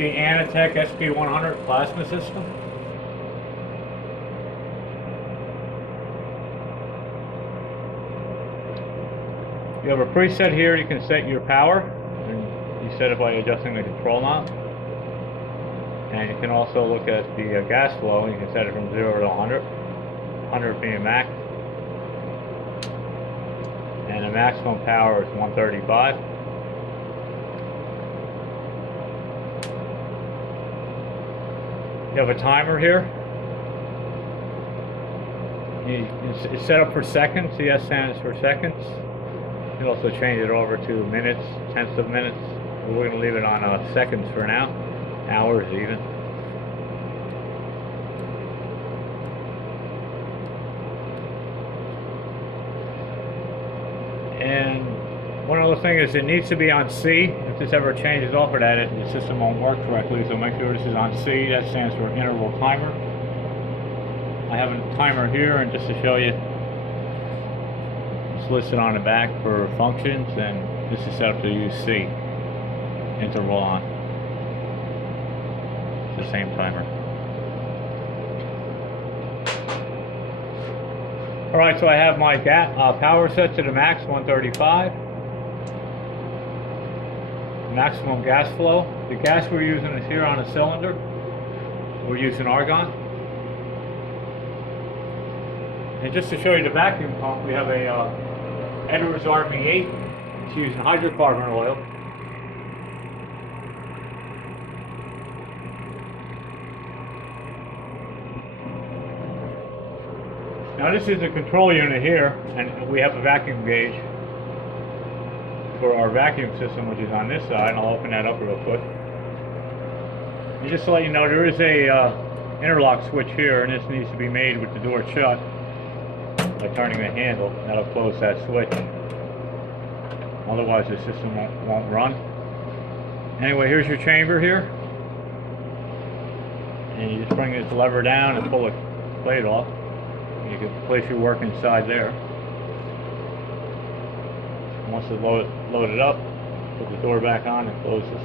the Anatech SP-100 plasma system. You have a preset here. You can set your power, and you set it by adjusting the control knob. And you can also look at the gas flow. You can set it from 0 to 100, 100 being max. And the maximum power is 135. You have a timer here. It's set up for seconds. The S stands for seconds. You can also change it over to minutes, tenths of minutes. We're going to leave it on seconds for now, hours even. And one other thing is it needs to be on C. If this ever changes off of that, the system won't work correctly. So make sure this is on C. That stands for interval timer. I have a timer here, and just to show you, it's listed on the back for functions, and this is set up to use C. Interval on. It's the same timer. Alright, so I have my power set to the max, 135. Maximum gas flow. The gas we're using is here on a cylinder. We're using argon. And just to show you the vacuum pump, we have a Edwards RB8. It's using hydrocarbon oil. Now this is a control unit here, and we have a vacuum gauge for our vacuum system, which is on this side. I'll open that up real quick. And just to let you know, there is a interlock switch here, and this needs to be made with the door shut by turning the handle. That'll close that switch. Otherwise the system won't run. Anyway, here's your chamber here. And you just bring this lever down and pull the plate off. You can place your work inside there. Once it's loaded up, put the door back on and close this.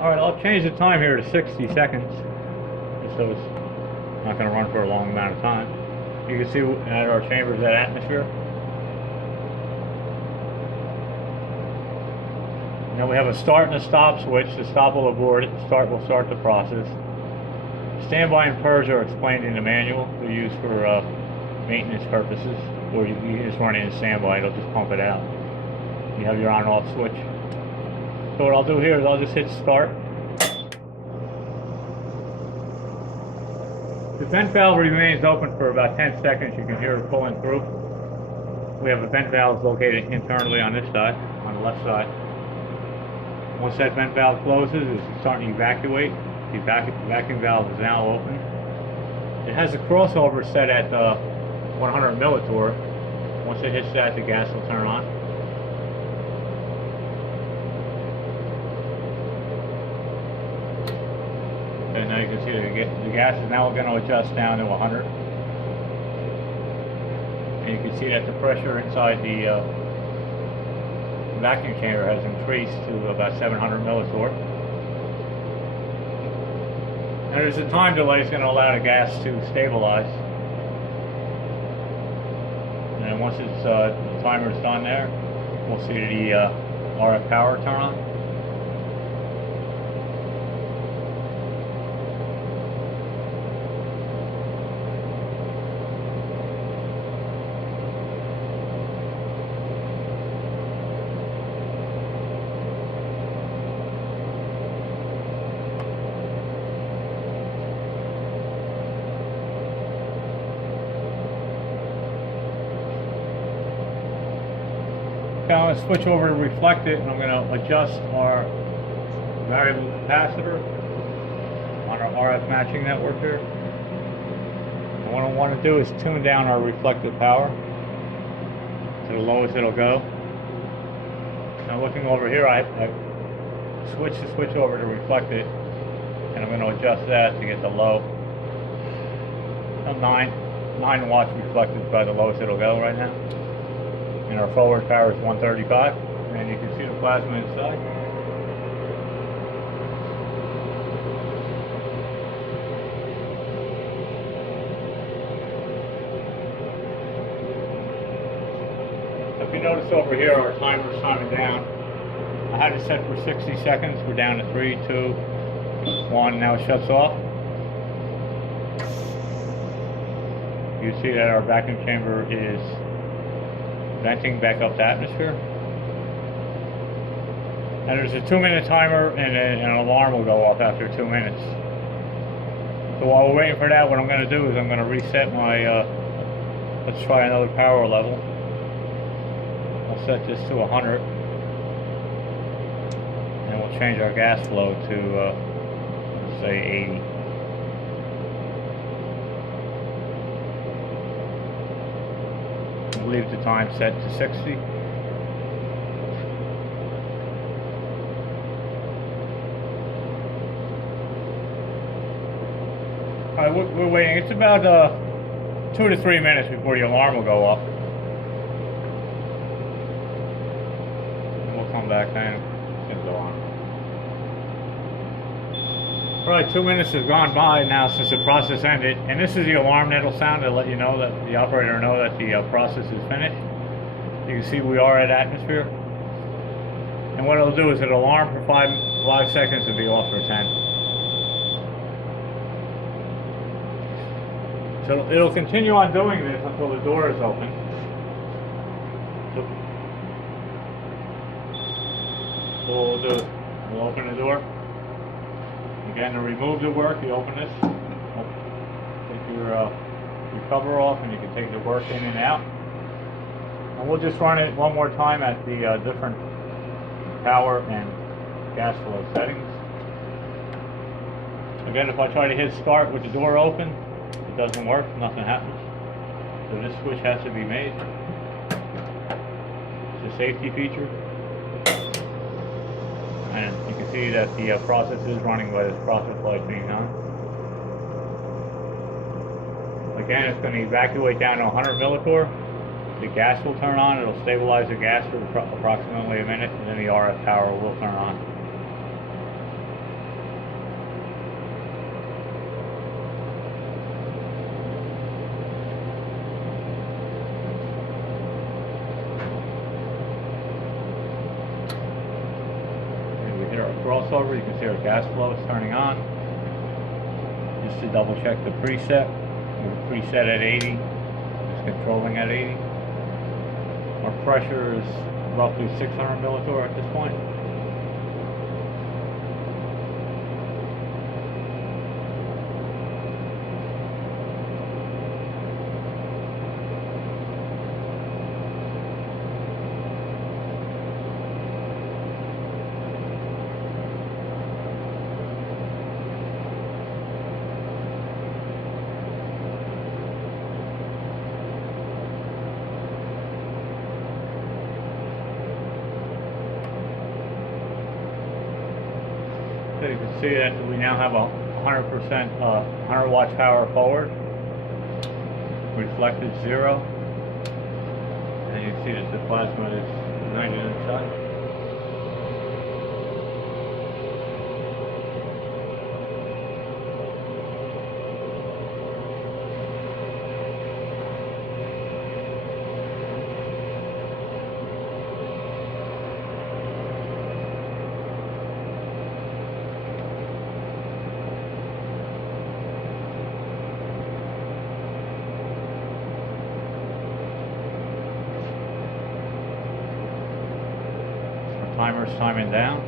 Alright, I'll change the time here to 60 seconds, just so it's not going to run for a long amount of time. You can see at our chambers that atmosphere. Now we have a start and a stop switch. The stop will abort it, the start will start the process. Standby and purge are explained in the manual. They're used for maintenance purposes, or you just run it in standby, it'll just pump it out. You have your on and off switch. So what I'll do here is I'll just hit start. The vent valve remains open for about 10 seconds. You can hear it pulling through. We have a vent valve located internally on this side, on the left side. Once that vent valve closes, it's starting to evacuate. The vacuum valve is now open. It has a crossover set at 100 millitorr. Once it hits that, the gas will turn on. And now you can see the gas is now going to adjust down to 100. And you can see that the pressure inside the vacuum chamber has increased to about 700 millitorr. And there's a time delay that's going to allow the gas to stabilize. And once the timer's done there, we'll see the RF power turn on. Now I'm going to switch over to reflect it, and I'm going to adjust our variable capacitor on our RF matching network here. And what I want to do is tune down our reflective power to the lowest it'll go. Now looking over here, I switch the switch over to reflect it, and I'm going to adjust that to get the low. 9. 9 watts reflected by the lowest it'll go right now. And our forward power is 135. And you can see the plasma inside. So if you notice over here, our timer's timing down. I had it set for 60 seconds. We're down to 3, 2, 1. Now it shuts off. You see that our vacuum chamber is venting back up to atmosphere. And there's a 2-minute timer, and an alarm will go off after 2 minutes. So while we're waiting for that, what I'm going to do is I'm going to reset my, let's try another power level. I'll set this to 100. And we'll change our gas flow to, let's say 80. We'll leave the time set to 60. Alright, we're waiting. It's about 2 to 3 minutes before the alarm will go off. And we'll come back then and go on. Alright, 2 minutes has gone by now since the process ended, and this is the alarm that'll sound to let you know that the operator know that the process is finished. You can see we are at atmosphere, and what it'll do is it'll alarm for 5 seconds and be off for 10. So it'll continue on doing this until the door is open. So what we'll do is we'll open the door. Again, to remove the work, you open this, take your cover off, and you can take the work in and out. And we'll just run it one more time at the different power and gas flow settings. Again, if I try to hit start with the door open, it doesn't work, nothing happens. So this switch has to be made. It's a safety feature. And you can see that the process is running by this process light being on. Again, it's going to evacuate down to 100 millitor. The gas will turn on. It'll stabilize the gas for approximately a minute, and then the RF power will turn on. Crossover, you can see our gas flow is turning on. Just to double check the preset, we're preset at 80, just controlling at 80. Our pressure is roughly 600 millitor at this point. So you can see that we now have a 100% 100 watts power forward, reflected 0, and you can see that the plasma is 90 inside. Timer's timing down.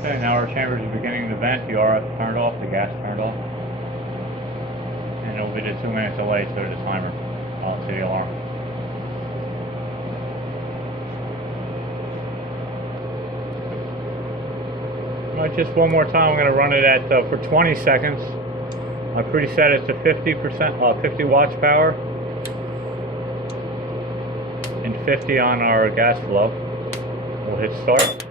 Okay, now our chamber is beginning to vent. The RF turned off, the gas turned off. And it'll be the 2 minute delay to the timer. I'll see the alarm. Just one more time, I'm going to run it at for 20 seconds, I preset it to 50%, 50 watts power, and 50 on our gas flow. We'll hit start.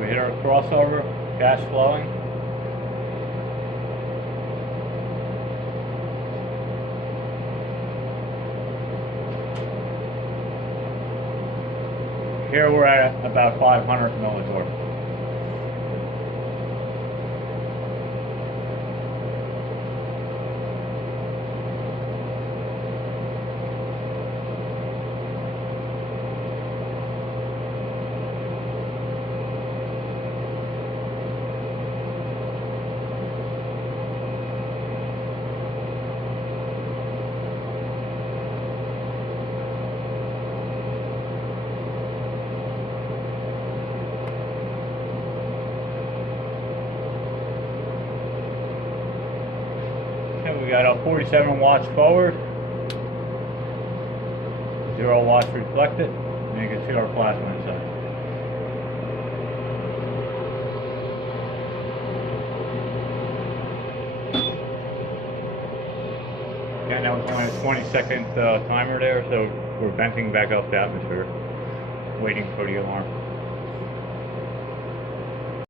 We hit our crossover, gas flowing. Here we're at about 500 millitorque. We got a 47 watts forward, 0 watts reflected, and you can see our plasma inside. Again, that was only a 20-second timer there, so we're venting back up the atmosphere, waiting for the alarm.